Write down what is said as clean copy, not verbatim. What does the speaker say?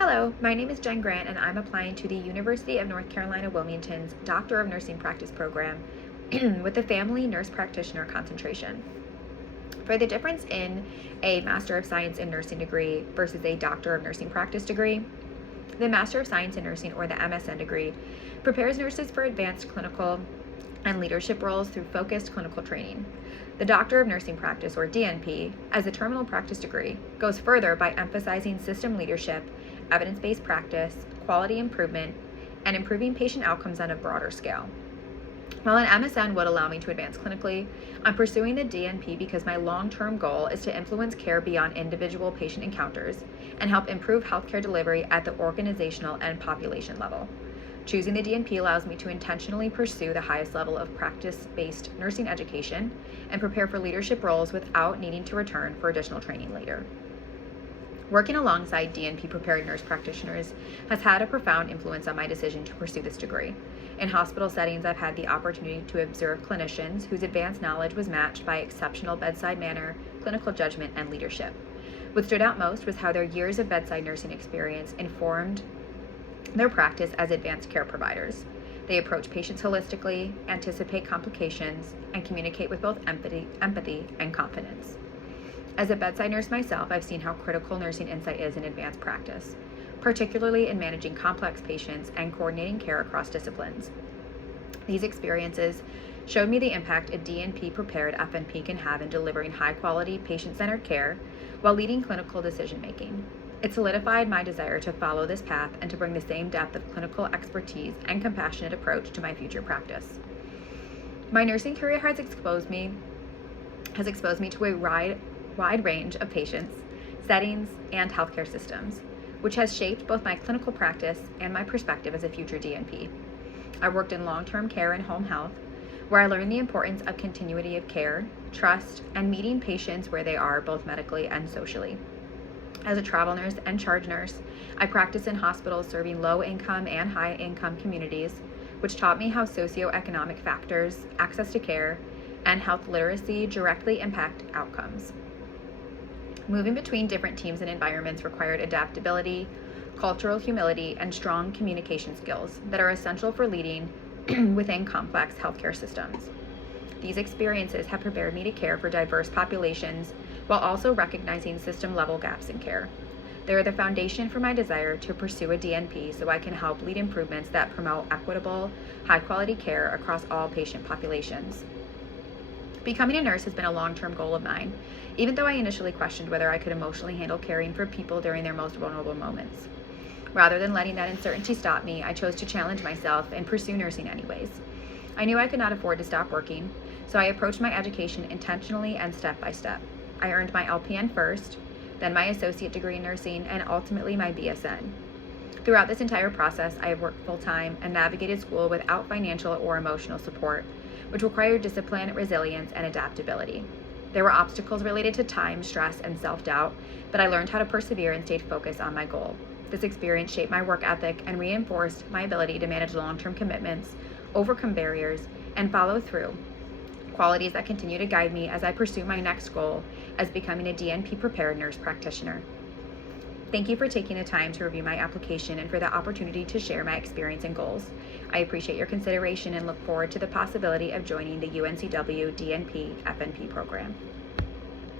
Hello, my name is Jen Grant, and I'm applying to the University of North Carolina Wilmington's Doctor of Nursing Practice program with the Family Nurse Practitioner concentration. For the difference in a Master of Science in Nursing degree versus a Doctor of Nursing Practice degree, the Master of Science in Nursing, or the MSN degree, prepares nurses for advanced clinical and leadership roles through focused clinical training. The Doctor of Nursing Practice, or DNP, as a terminal practice degree, goes further by emphasizing system leadership, evidence-based practice, quality improvement, and improving patient outcomes on a broader scale. While an MSN would allow me to advance clinically, I'm pursuing the DNP because my long-term goal is to influence care beyond individual patient encounters and help improve healthcare delivery at the organizational and population level. Choosing the DNP allows me to intentionally pursue the highest level of practice-based nursing education and prepare for leadership roles without needing to return for additional training later. Working alongside DNP-prepared nurse practitioners has had a profound influence on my decision to pursue this degree. In hospital settings, I've had the opportunity to observe clinicians whose advanced knowledge was matched by exceptional bedside manner, clinical judgment, and leadership. What stood out most was how their years of bedside nursing experience informed their practice as advanced care providers. They approach patients holistically, anticipate complications, and communicate with both empathy and confidence. As a bedside nurse myself, I've seen how critical nursing insight is in advanced practice, particularly in managing complex patients and coordinating care across disciplines. These experiences showed me the impact a DNP-prepared FNP can have in delivering high-quality, patient-centered care while leading clinical decision-making. It solidified my desire to follow this path and to bring the same depth of clinical expertise and compassionate approach to my future practice. My nursing career has exposed me to a wide range of patients, settings, and healthcare systems, which has shaped both my clinical practice and my perspective as a future DNP. I worked in long-term care and home health, where I learned the importance of continuity of care, trust, and meeting patients where they are, both medically and socially. As a travel nurse and charge nurse, I practiced in hospitals serving low-income and high-income communities, which taught me how socioeconomic factors, access to care, and health literacy directly impact outcomes. Moving between different teams and environments required adaptability, cultural humility, and strong communication skills that are essential for leading within complex healthcare systems. These experiences have prepared me to care for diverse populations while also recognizing system-level gaps in care. They are the foundation for my desire to pursue a DNP so I can help lead improvements that promote equitable, high-quality care across all patient populations. Becoming a nurse has been a long-term goal of mine, even though I initially questioned whether I could emotionally handle caring for people during their most vulnerable moments. Rather than letting that uncertainty stop me, I chose to challenge myself and pursue nursing anyways. I knew I could not afford to stop working, so I approached my education intentionally and step by step. I earned my LPN first, then my associate degree in nursing, and ultimately my BSN. Throughout this entire process, I have worked full-time and navigated school without financial or emotional support, which required discipline, resilience, and adaptability. There were obstacles related to time, stress, and self-doubt, but I learned how to persevere and stayed focused on my goal. This experience shaped my work ethic and reinforced my ability to manage long-term commitments, overcome barriers, and follow through, qualities that continue to guide me as I pursue my next goal as becoming a DNP-prepared nurse practitioner. Thank you for taking the time to review my application and for the opportunity to share my experience and goals. I appreciate your consideration and look forward to the possibility of joining the UNCW DNP-FNP program.